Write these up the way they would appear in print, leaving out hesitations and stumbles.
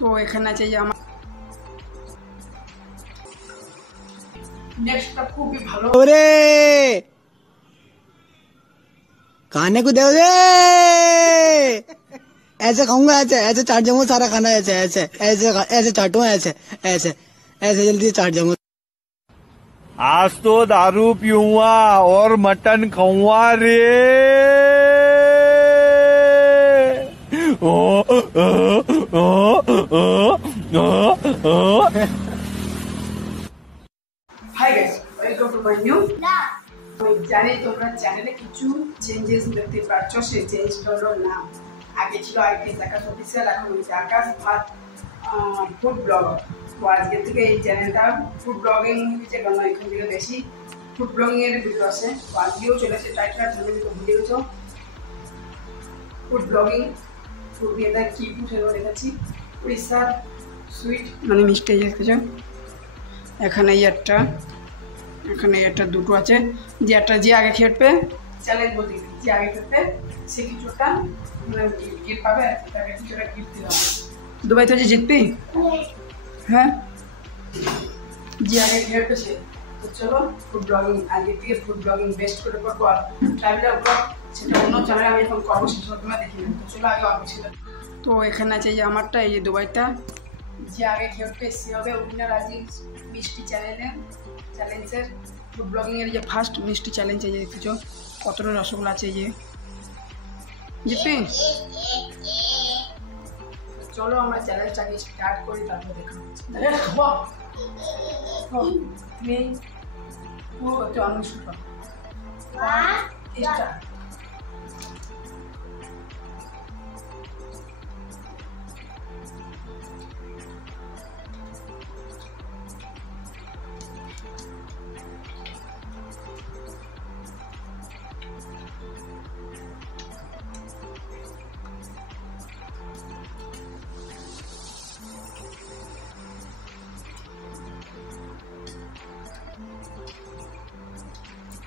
তো এখানে আছে যে আমার नेक्स्ट खूब ভালো ओरे खाने को दे दे ऐसे खाऊंगा ऐसे ऐसे चाट जाऊंगा सारा खाना ऐसे ऐसे ऐसे ऐसे चाटूंगा ऐसे ऐसे ऐसे जल्दी चाट जाऊंगा। आज तो दारू पीऊंगा और मटन खाऊंगा रे। Hi guys welcome to my new আমি জানি তোমরা চ্যানেলে কিছু চেঞ্জেস দেখতে পাচ্ছ। সেই চেঞ্জটা হলো নাম। আগে ছিল আইটি জাকাস অফিসিয়াল, এখন জাকাস ভাত ফুড ব্লগার। তো আজকে থেকে এই চ্যানেলটা ফুড ব্লগিং হচ্ছে, কারণ এখান থেকে বেশি ফুড ব্লগিং এর ভিডিও আসে। তো আজকেও চলে আসে টাইটেল চ্যানেলে তো ভুলে গেছো ফুড ব্লগিং। ফুড নিয়ে কি ফুড সেগুলো দেখাচ্ছি। উড়িষ্যার সুইট মানে মিষ্টি দেখেছো। এখানে এখানে একটা দুটো আছে, যে আগে খেটবে চ্যালেঞ্জ বলতে যে আগে খেটবে সে কিছুটা গিফট পাবে, তাকে কিছুটা গিফট দিতে হবে। দুবাই তো যে জিতবি, হ্যাঁ যে আগে খেটবে সে। তো চলো ফুড ব্লগিং আগে থেকে ফুড ব্লগিং বেস্ট করে করবো, আর ট্রাভেলার ব্লগ সেটা অন্য চ্যানেলে আমি এখন করবো, সেটা তোমরা দেখি না। তো চলো আগে অল্প ছিল। তো এখানে আছে যে আমারটা, এই যে দুবাইটা, যে আগে খেটবে সে হবে উইনার। আজ মিষ্টি চ্যালেঞ্জের ফুড ব্লগিংয়ের যে ফার্স্ট মিষ্টি চ্যালেঞ্জ, এই যে দেখেছো কতটা রসগোল্লা আছে। এই যে জিতবি। চলো আমরা চ্যালেঞ্জটাকে স্টার্ট করি, তারপর দেখা হচ্ছে।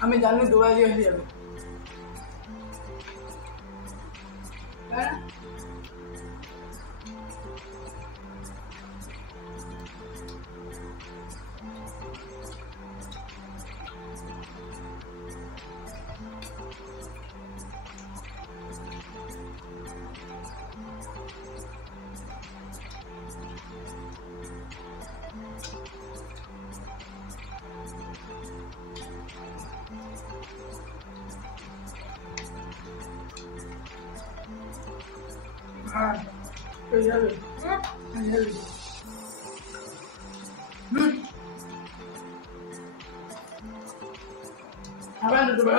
আমি জানি দুবাই দিয়ে হয়ে যাবে। হ্যাঁ হয়ে যাবে, হয়ে যাবে। খাবেন না দুবাই?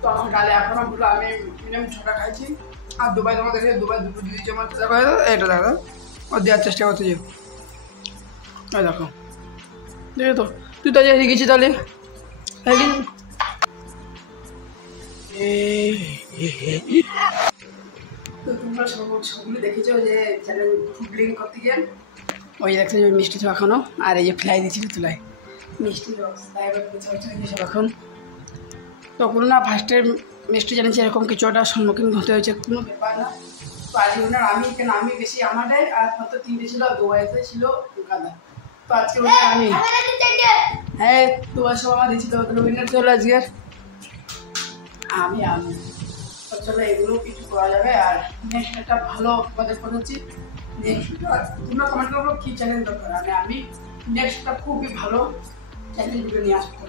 তো আমার গালে এখনো পুরো, আমি মিনিমাম 6টা খাইছি। আর দুবাই তোমার দেখে দুবাই দুটো দিয়েছি আমার। দেখো এটা দেখো, ও দেওয়ার চেষ্টা করতে যে দেখো দেখে তো তুই তো হেরে গেছি তাহলে। তো তোমরা সবগুলো দেখেছো যে চ্যানেল ফুড ব্লগিং করতে গিয়ে ওই দেখছো যে মিষ্টি তো এখনো, আর এই যে ফ্লাই দিয়েছিল তুলায় মিষ্টি সব এখন। তো কোনো না ফার্স্টের মিষ্টি চ্যালেঞ্জে এরকম কিছু একটা সম্মুখীন হতে হয়েছে, কোনো ব্যাপার না। তো আজকে উনার আমি, কেন আমি বেশি আমাদের, আর মাত্র 3টে ছিল, দুবাইতে ছিল গাদা। তো আজকে উনার আমি, হ্যাঁ দুবাই সব আমার দিয়েছিল, উইনার চলো আজকের আমি। তো চলো এগুলো কিছু করা যাবে। আর নেক্সট একটা ভালো পদক্ষেপ করছি। নেক্সট তোমরা কমেন্ট করবো কী চ্যালেঞ্জ দরকার, আমি নেক্সটটা খুবই ভালো চ্যালেঞ্জ নিয়ে আসবো।